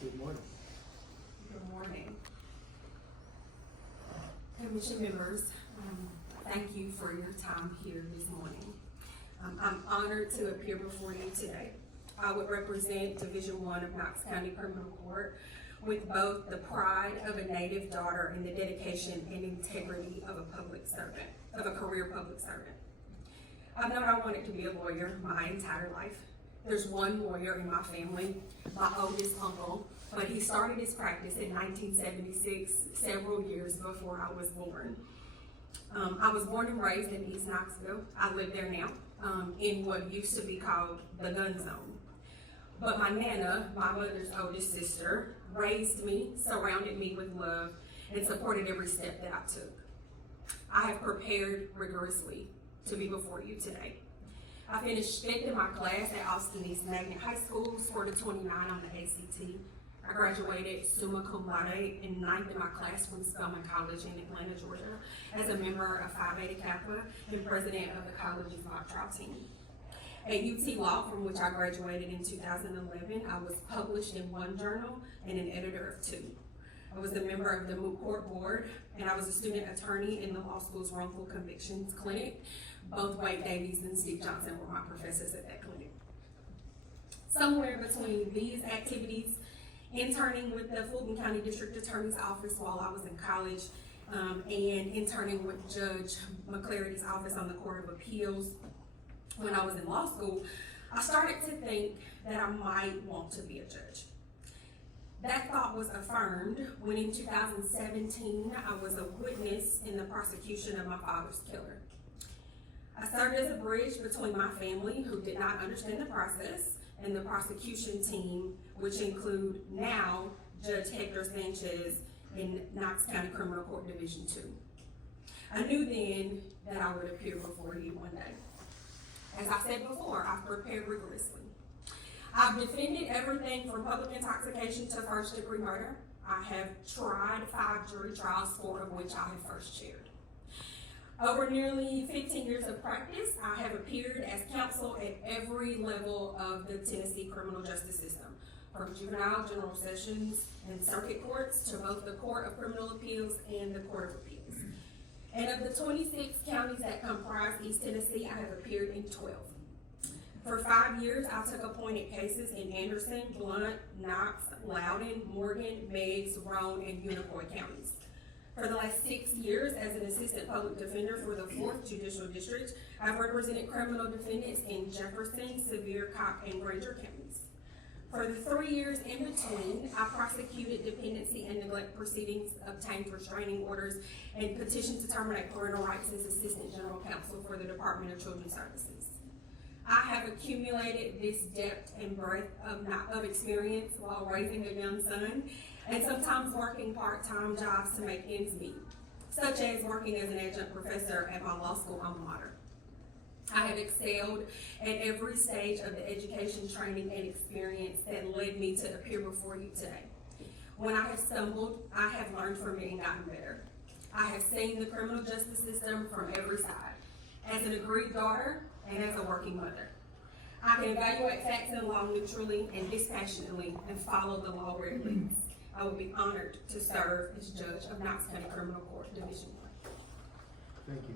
Good morning. Good morning. Commission members, thank you for your time here this morning. I'm honored to appear before you today. I would represent Division I of Knox County Criminal Court with both the pride of a native daughter and the dedication and integrity of a public servant, of a career public servant. I've known I wanted to be a lawyer my entire life. There's one lawyer in my family, my oldest uncle, but he started his practice in 1976, several years before I was born. I was born and raised in East Knoxville. I live there now, in what used to be called the gun zone. But my Nana, my mother's oldest sister, raised me, surrounded me with love, and supported every step that I took. I have prepared rigorously to be before you today. I finished 5th in my class at Austin East Magnet High School, scored a 29 on the ACT. I graduated summa cum laude in 9th in my class from Spelman College in Atlanta, Georgia, as a member of Phi Beta Kappa and president of the college's mock trial team. At UT Law, from which I graduated in 2011, I was published in one journal and an editor of 2. I was a member of the Moot Court Board, and I was a student attorney in the law school's wrongful convictions clinic. Both Wade Davies and Steve Johnson were my professors at that clinic. Somewhere between these activities, interning with the Fulton County District Attorney's Office while I was in college, and interning with Judge McClarity's office on the Court of Appeals when I was in law school, I started to think that I might want to be a judge. That thought was affirmed when in 2017, I was a witness in the prosecution of my father's killer. I served as a bridge between my family, who did not understand the process, and the prosecution team, which include now Judge Hector Sanchez in Knox County Criminal Court Division II. I knew then that I would appear before you one day. As I said before, I've prepared rigorously. I've defended everything from public intoxication to first-degree murder. I have tried 5 jury trials, 4 of which I have first chaired. Over nearly 15 years of practice, I have appeared as counsel at every level of the Tennessee criminal justice system, from juvenile, general sessions, and circuit courts to both the Court of Criminal Appeals and the Court of Appeals. And of the 26 counties that comprise East Tennessee, I have appeared in 12. For 5 years, I took appointed cases in Anderson, Blount, Knox, Loudoun, Morgan, Meigs, Roane, and Unicoi counties. For the last 6 years, as an assistant public defender for the 4th Judicial District, I've represented criminal defendants in Jefferson, Sevier, Cobb, and Granger counties. For the 3 years in between, I prosecuted dependency and neglect proceedings, obtained restraining orders, and petitioned to terminate parental rights as Assistant General Counsel for the Department of Children's Services. I have accumulated this depth and breadth of experience while raising a young son, and sometimes working part-time jobs to make ends meet, such as working as an adjunct professor at my law school alma mater. I have excelled at every stage of the education, training, and experience that led me to appear before you today. When I have stumbled, I have learned from it and gotten better. I have seen the criminal justice system from every side, as an aggrieved daughter and as a working mother. I can evaluate facts and law neutrally and dispassionately and follow the law where it leads. I would be honored to serve as judge of Knox County Criminal Court Division I. Thank you.